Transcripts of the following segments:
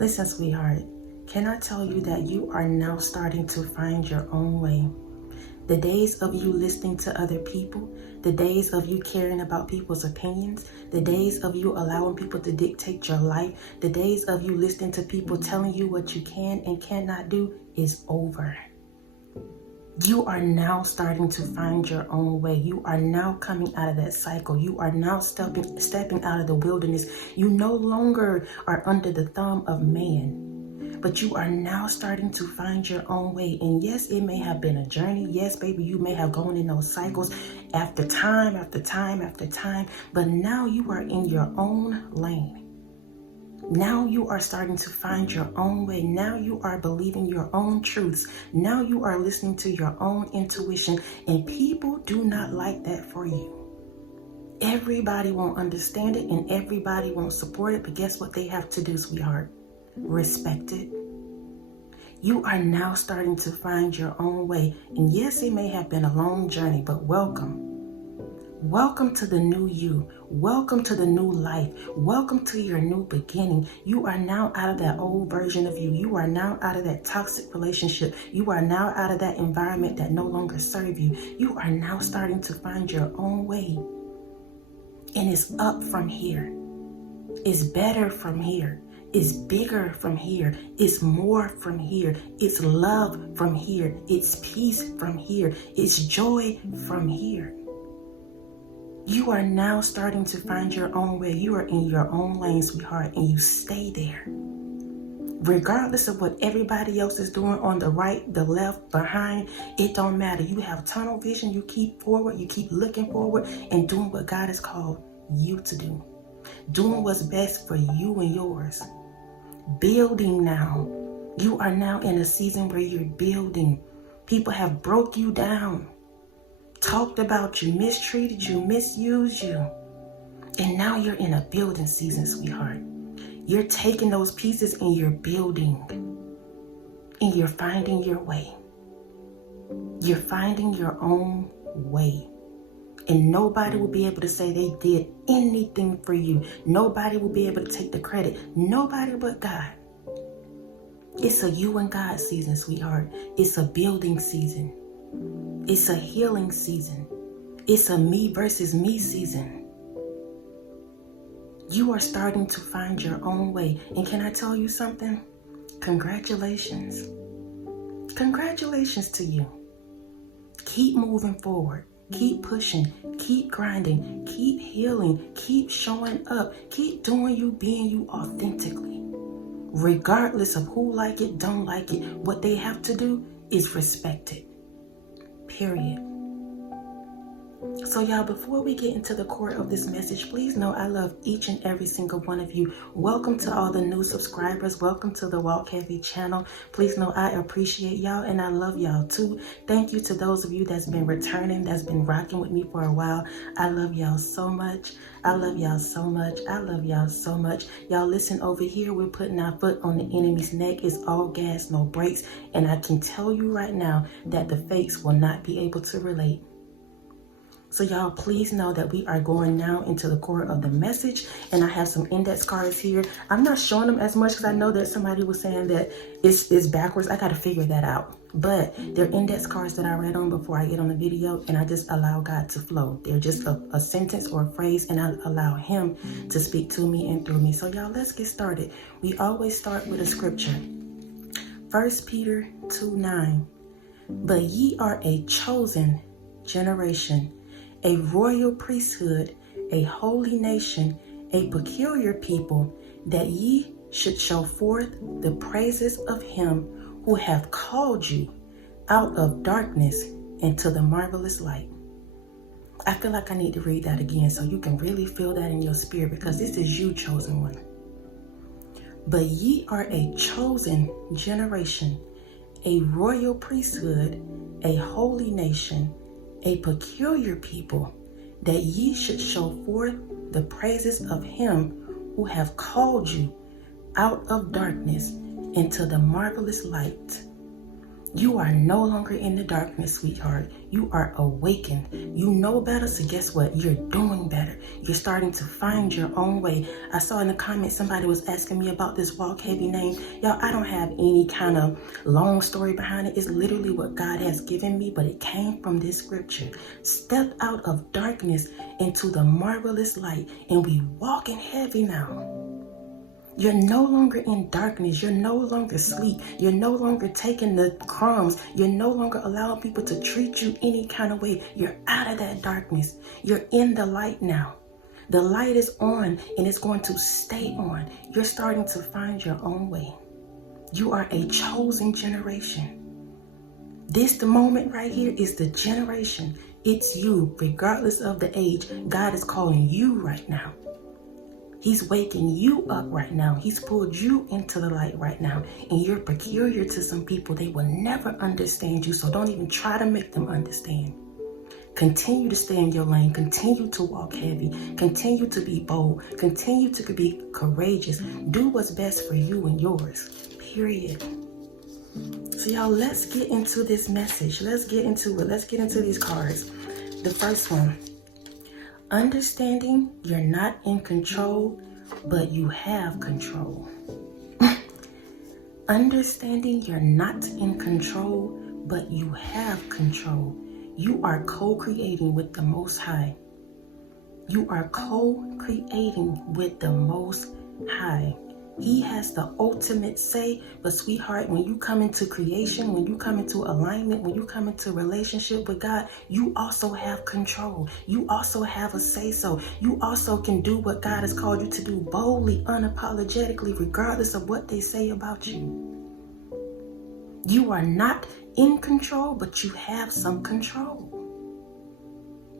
Listen, sweetheart, can I tell you that you are now starting to find your own way? The days of you listening to other people, the days of you caring about people's opinions, the days of you allowing people to dictate your life, the days of you listening to people telling you what you can and cannot do is over. You are now starting to find your own way. You are now coming out of that cycle. You are now stepping out of the wilderness. You no longer are under the thumb of man. But you are now starting to find your own way. And yes, it may have been a journey. Yes, baby, you may have gone in those cycles after time, after time, after time. But now you are in your own lane. Now you are starting to find your own way. Now you are believing your own truths. Now you are listening to your own intuition. And people do not like that for you. Everybody won't understand it and everybody won't support it. But guess what they have to do, sweetheart? Respect it. You are now starting to find your own way. And yes, it may have been a long journey, but welcome. Welcome to the new you. Welcome to the new life. Welcome to your new beginning. You are now out of that old version of you. You are now out of that toxic relationship. You are now out of that environment that no longer serves you. You are now starting to find your own way. And it's up from here. It's better from here. It's bigger from here. It's more from here. It's love from here. It's peace from here. It's joy from here. You are now starting to find your own way. You are in your own lane, sweetheart, and you stay there. Regardless of what everybody else is doing on the right, the left, behind, it don't matter. You have tunnel vision. You keep forward. You keep looking forward and doing what God has called you to do. Doing what's best for you and yours. Building now. You are now in a season where you're building. People have broke you down, talked about you, mistreated you, misused you. And now you're in a building season, sweetheart. You're taking those pieces and you're building. And you're finding your way. You're finding your own way. And nobody will be able to say they did anything for you. Nobody will be able to take the credit. Nobody but God. It's a you and God season, sweetheart. It's a building season. It's a healing season. It's a me versus me season. You are starting to find your own way. And can I tell you something? Congratulations. Congratulations to you. Keep moving forward. Keep pushing, keep grinding, keep healing, keep showing up, keep doing you, being you authentically. Regardless of who like it, don't like it, what they have to do is respect it. Period. So y'all, before we get into the core of this message, please know I love each and every single one of you. Welcome to all the new subscribers. Welcome to the Walk Heavy channel. Please know I appreciate y'all and I love y'all too. Thank you to those of you that's been returning, that's been rocking with me for a while. I love y'all so much. I love y'all so much. I love y'all so much. Y'all listen over here. We're putting our foot on the enemy's neck. It's all gas, no brakes. And I can tell you right now that the fakes will not be able to relate. So y'all, please know that we are going now into the core of the message. And I have some index cards here. I'm not showing them as much because I know that somebody was saying that it's backwards. I got to figure that out. But they're index cards that I read on before I get on the video. And I just allow God to flow. They're just a sentence or a phrase. And I allow him to speak to me and through me. So y'all, let's get started. We always start with a scripture. 1 Peter 2:9. But ye are a chosen generation, a royal priesthood, a holy nation, a peculiar people, that ye should show forth the praises of him who hath called you out of darkness into the marvelous light. I feel like I need to read that again so you can really feel that in your spirit, because this is you, chosen one. But ye are a chosen generation, a royal priesthood, a holy nation, a peculiar people, that ye should show forth the praises of him who have called you out of darkness into the marvelous light. You are no longer in the darkness, sweetheart. You are awakened. You know better, so guess what? You're doing better. You're starting to find your own way. I saw in the comments somebody was asking me about this walk heavy name. Y'all, I don't have any kind of long story behind it. It's literally what God has given me, but it came from this scripture. Step out of darkness into the marvelous light, and we walking heavy now. You're no longer in darkness. You're no longer asleep. You're no longer taking the crumbs. You're no longer allowing people to treat you any kind of way. You're out of that darkness. You're in the light now. The light is on, and it's going to stay on. You're starting to find your own way. You are a chosen generation. The moment right here is the generation. It's you, regardless of the age. God is calling you right now. He's waking you up right now. He's pulled you into the light right now. And you're peculiar to some people. They will never understand you. So don't even try to make them understand. Continue to stay in your lane. Continue to walk heavy. Continue to be bold. Continue to be courageous. Do what's best for you and yours. Period. So y'all, let's get into this message. Let's get into it. Let's get into these cards. The first one. Understanding you're not in control, but you have control. Understanding you're not in control, but you have control. You are co-creating with the Most High. You are co-creating with the Most High. He has the ultimate say, but sweetheart, when you come into creation, when you come into alignment, when you come into relationship with God, you also have control. You also have a say so. You also can do what God has called you to do boldly, unapologetically, regardless of what they say about you. You are not in control, but you have some control.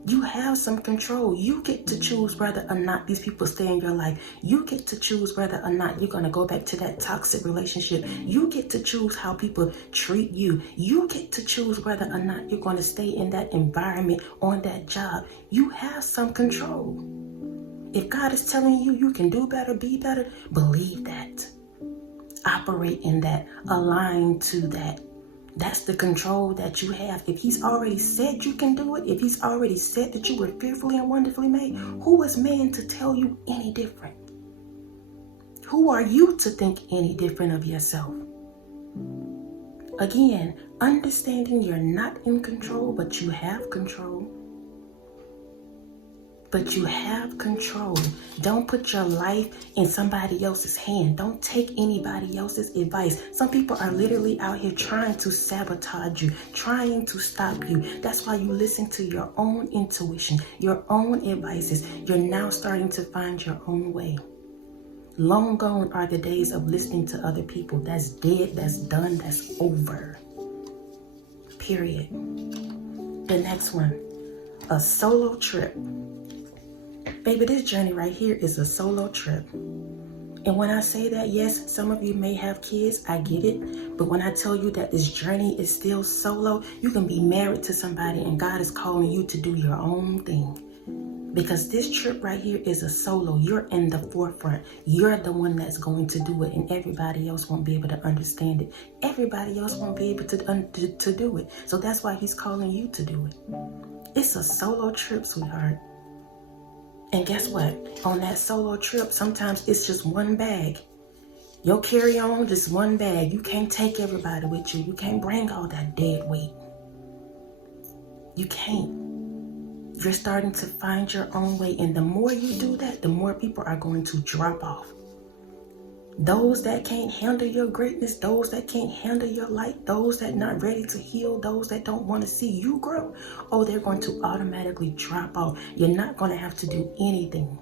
You have some control. You get to choose whether or not these people stay in your life. You get to choose whether or not you're going to go back to that toxic relationship. You get to choose how people treat you. You get to choose whether or not you're going to stay in that environment, on that job. You have some control. If God is telling you you can do better, be better, believe that. Operate in that. Align to that. That's the control that you have. If he's already said you can do it, if he's already said that you were fearfully and wonderfully made, who is man to tell you any different? Who are you to think any different of yourself? Again, understanding you're not in control, but you have control. But you have control. Don't put your life in somebody else's hand. Don't take anybody else's advice. Some people are literally out here trying to sabotage you, trying to stop you. That's why you listen to your own intuition, your own advices. You're now starting to find your own way. Long gone are the days of listening to other people. That's dead, that's done, that's over. Period. The next one, a solo trip. Baby, this journey right here is a solo trip. And when I say that, yes, some of you may have kids, I get it. But when I tell you that this journey is still solo, you can be married to somebody and God is calling you to do your own thing. Because this trip right here is a solo. You're in the forefront. You're the one that's going to do it, and everybody else won't be able to understand it. Everybody else won't be able to do it. So that's why he's calling you to do it. It's a solo trip, sweetheart. And guess what? On that solo trip, sometimes it's just one bag. Your carry-on, just one bag. You can't take everybody with you. You can't bring all that dead weight. You can't. You're starting to find your own way. And the more you do that, the more people are going to drop off. Those that can't handle your greatness, those that can't handle your light, those that not ready to heal, those that don't want to see you grow, oh, they're going to automatically drop off. You're not going to have to do anything.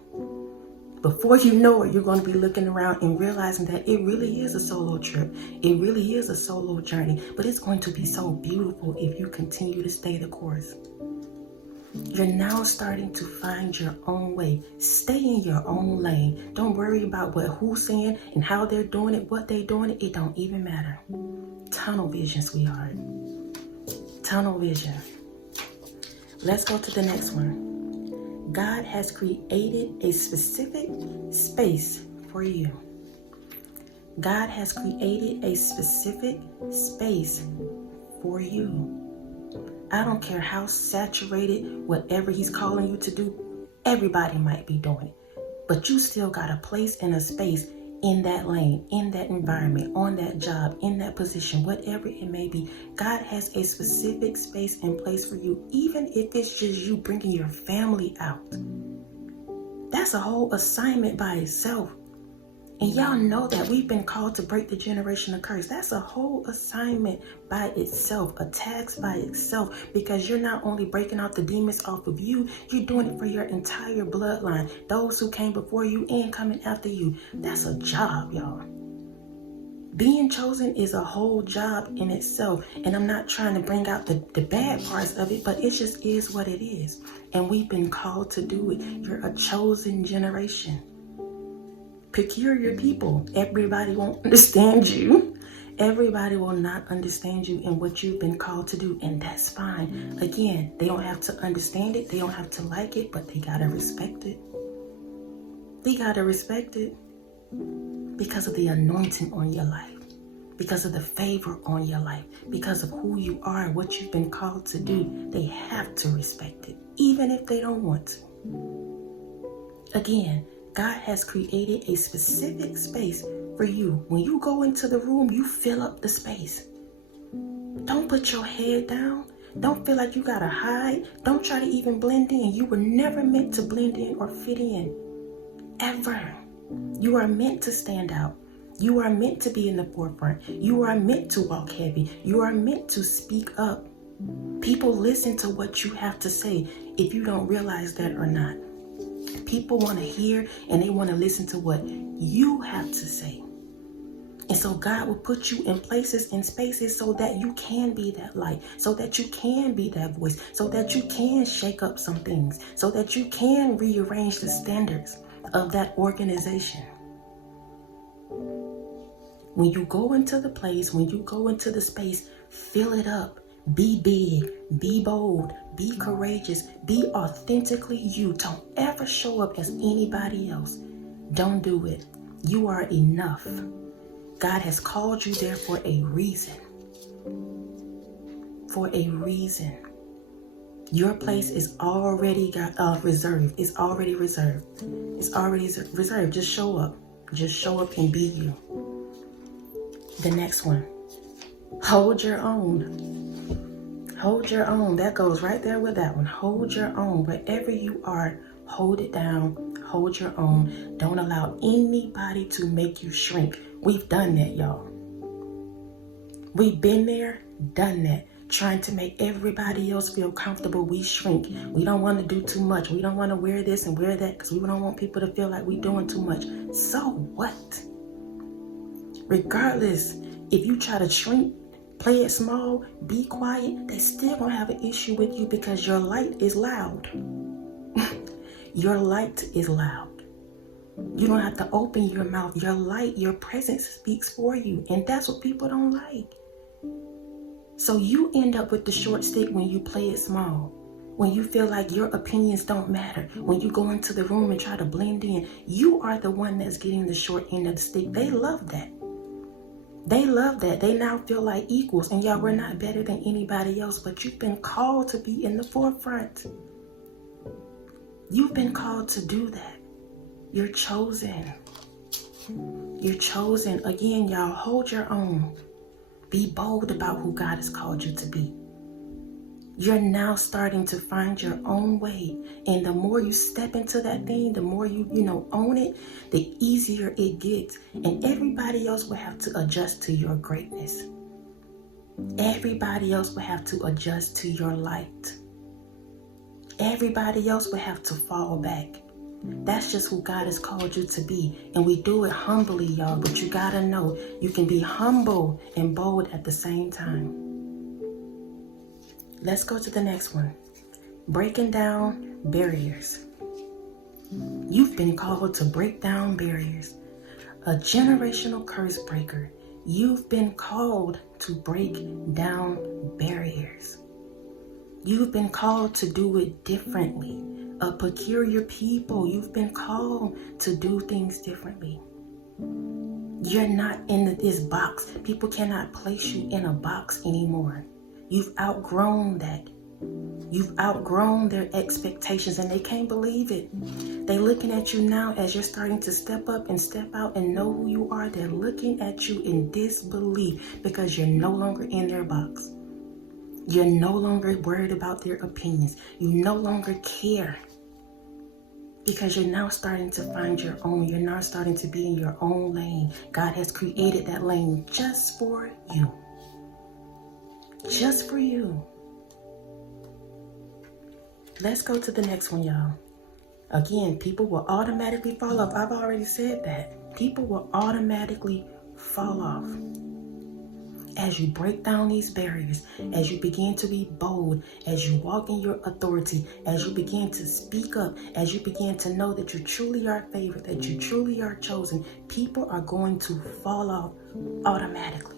Before you know it, you're going to be looking around and realizing that it really is a solo trip. It really is a solo journey, but it's going to be so beautiful if you continue to stay the course. You're now starting to find your own way. Stay in your own lane. Don't worry about what who's saying and how they're doing it, what they're doing it. It don't even matter. Tunnel vision, sweetheart. Tunnel vision. Let's go to the next one. God has created a specific space for you. God has created a specific space for you. I don't care how saturated, whatever he's calling you to do, everybody might be doing it. But you still got a place and a space in that lane, in that environment, on that job, in that position, whatever it may be. God has a specific space and place for you, even if it's just you bringing your family out. That's a whole assignment by itself. And y'all know that we've been called to break the generational curse. That's a whole assignment by itself, a task by itself, because you're not only breaking out the demons off of you, you're doing it for your entire bloodline, those who came before you and coming after you. That's a job, y'all. Being chosen is a whole job in itself. And I'm not trying to bring out the bad parts of it, but it just is what it is. And we've been called to do it. You're a chosen generation. Peculiar people. Everybody won't understand you. Everybody will not understand you and what you've been called to do, and that's fine. Again, they don't have to understand it. They don't have to like it, but they gotta respect it. They gotta respect it because of the anointing on your life, because of the favor on your life, because of who you are, what you've been called to do. They have to respect it, even if they don't want to. Again, God has created a specific space for you. When you go into the room, you fill up the space. Don't put your head down. Don't feel like you gotta hide. Don't try to even blend in. You were never meant to blend in or fit in. Ever. You are meant to stand out. You are meant to be in the forefront. You are meant to walk heavy. You are meant to speak up. People listen to what you have to say, if you don't realize that or not. People want to hear and they want to listen to what you have to say. And so God will put you in places and spaces so that you can be that light, so that you can be that voice, so that you can shake up some things, so that you can rearrange the standards of that organization. When you go into the place, when you go into the space, fill it up. Be big, be bold, be courageous, be authentically you. Don't ever show up as anybody else. Don't do it. You are enough. God has called you there for a reason. For a reason. Your place is already reserved. It's already reserved. It's already reserved. Just show up. Just show up and be you. The next one. Hold your own. Hold your own. That goes right there with that one. Hold your own. Wherever you are, hold it down. Hold your own. Don't allow anybody to make you shrink. We've done that, y'all. We've been there, done that. Trying to make everybody else feel comfortable. We shrink. We don't want to do too much. We don't want to wear this and wear that because we don't want people to feel like we're doing too much. So what? Regardless, if you try to shrink, play it small, be quiet, they still gonna have an issue with you because your light is loud. Your light is loud. You don't have to open your mouth. Your light, your presence speaks for you. And that's what people don't like. So you end up with the short stick when you play it small. When you feel like your opinions don't matter. When you go into the room and try to blend in, you are the one that's getting the short end of the stick. They love that. They love that. They now feel like equals. And y'all, we're not better than anybody else, but you've been called to be in the forefront. You've been called to do that. You're chosen. You're chosen. Again, y'all, hold your own. Be bold about who God has called you to be. You're now starting to find your own way. And the more you step into that thing, the more you own it, the easier it gets. And everybody else will have to adjust to your greatness. Everybody else will have to adjust to your light. Everybody else will have to fall back. That's just who God has called you to be. And we do it humbly, y'all. But you gotta know, you can be humble and bold at the same time. Let's go to the next one. Breaking down barriers. You've been called to break down barriers. A generational curse breaker. You've been called to break down barriers. You've been called to do it differently. A peculiar people. You've been called to do things differently. You're not in this box. People cannot place you in a box anymore. You've outgrown that. You've outgrown their expectations and they can't believe it. They're looking at you now as you're starting to step up and step out and know who you are. They're looking at you in disbelief because you're no longer in their box. You're no longer worried about their opinions. You no longer care because you're now starting to find your own. You're now starting to be in your own lane. God has created that lane just for you. Just for you. Let's go to the next one, y'all. Again, people will automatically fall off. I've already said that. People will automatically fall off. As you break down these barriers, as you begin to be bold, as you walk in your authority, as you begin to speak up, as you begin to know that you truly are favored, that you truly are chosen, people are going to fall off automatically.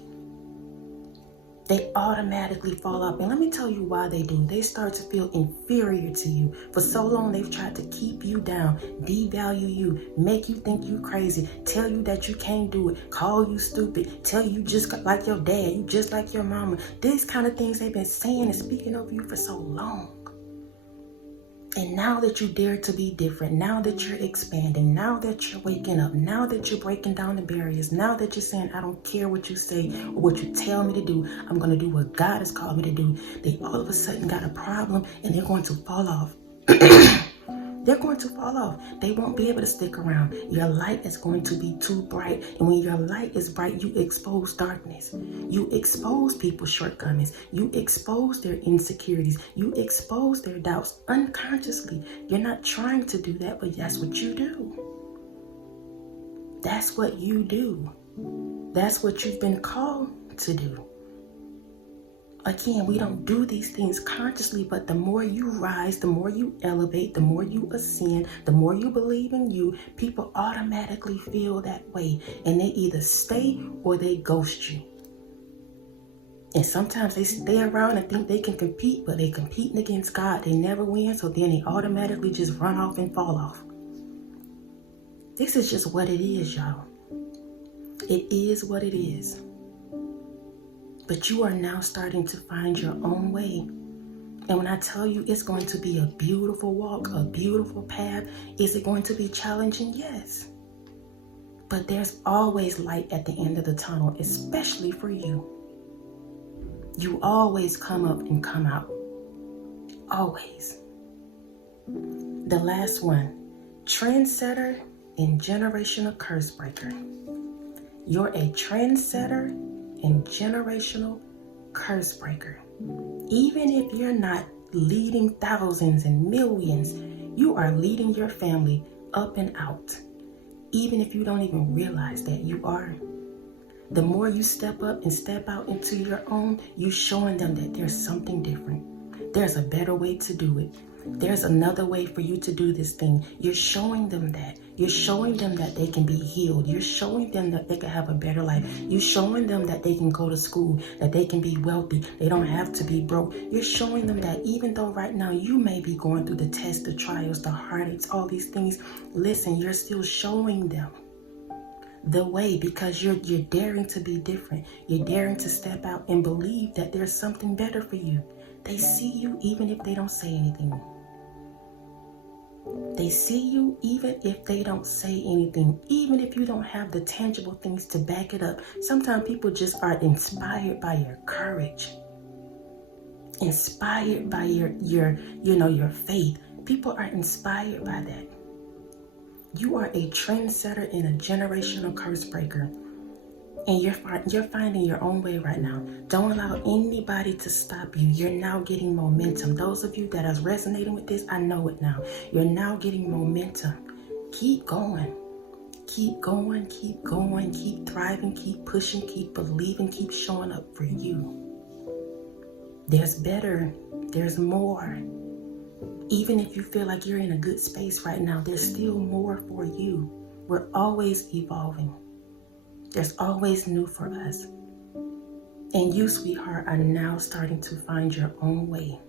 They automatically fall off. And let me tell you why they do. They start to feel inferior to you. For so long, they've tried to keep you down, devalue you, make you think you crazy, tell you that you can't do it, call you stupid, tell you just like your dad, you just like your mama. These kind of things they've been saying and speaking over you for so long. And now that you dare to be different, now that you're expanding, now that you're waking up, now that you're breaking down the barriers, now that you're saying, I don't care what you say or what you tell me to do, I'm going to do what God has called me to do, they all of a sudden got a problem and they're going to fall off. They're going to fall off. They won't be able to stick around. Your light is going to be too bright. And when your light is bright, you expose darkness. You expose people's shortcomings. You expose their insecurities. You expose their doubts unconsciously. You're not trying to do that, but that's what you do. That's what you do. That's what you've been called to do. Again, we don't do these things consciously, but the more you rise, the more you elevate, the more you ascend, the more you believe in you, people automatically feel that way. And they either stay or they ghost you. And sometimes they stay around and think they can compete, but they're competing against God. They never win, so then they automatically just run off and fall off. This is just what it is, y'all. It is what it is. But you are now starting to find your own way. And when I tell you it's going to be a beautiful walk, a beautiful path, is it going to be challenging? Yes. But there's always light at the end of the tunnel, especially for you. You always come up and come out. Always. The last one, trendsetter and generational curse breaker. You're a trendsetter and generational curse breaker. Even if you're not leading thousands and millions, you are leading your family up and out. Even if you don't even realize that you are. The more you step up and step out into your own, you're showing them that there's something different. There's a better way to do it. There's another way for you to do this thing. You're showing them that. You're showing them that they can be healed. You're showing them that they can have a better life. You're showing them that they can go to school, that they can be wealthy. They don't have to be broke. You're showing them that even though right now you may be going through the tests, the trials, the heartaches, all these things, listen, you're still showing them the way because you're daring to be different. You're daring to step out and believe that there's something better for you. They see you even if they don't say anything. They see you even if they don't say anything, even if you don't have the tangible things to back it up. Sometimes people just are inspired by your courage, inspired by your faith. People are inspired by that. You are a trendsetter and a generational curse breaker. And you're finding your own way right now. Don't allow anybody to stop you. You're now getting momentum. Those of you that are resonating with this, I know it now. You're now getting momentum. Keep going. Keep going, keep going, keep thriving, keep pushing, keep believing, keep showing up for you. There's better. There's more. Even if you feel like you're in a good space right now, there's still more for you. We're always evolving. There's always new for us. And you, sweetheart, are now starting to find your own way.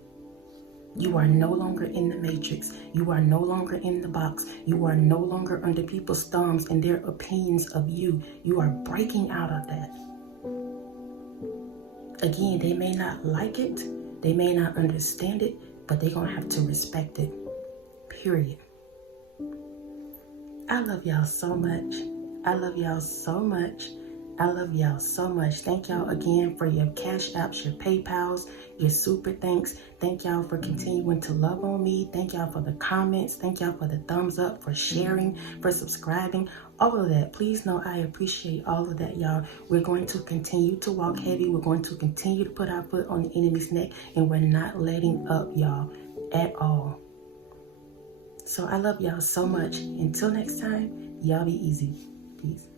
You are no longer in the matrix. You are no longer in the box. You are no longer under people's thumbs and their opinions of you. You are breaking out of that. Again, they may not like it, they may not understand it, but they're going to have to respect it. Period. I love y'all so much. I love y'all so much. I love y'all so much. Thank y'all again for your Cash Apps, your PayPals, your super thanks. Thank y'all for continuing to love on me. Thank y'all for the comments. Thank y'all for the thumbs up, for sharing, for subscribing, all of that. Please know I appreciate all of that, y'all. We're going to continue to walk heavy. We're going to continue to put our foot on the enemy's neck, and we're not letting up, y'all, at all. So I love y'all so much. Until next time, y'all be easy. Peace.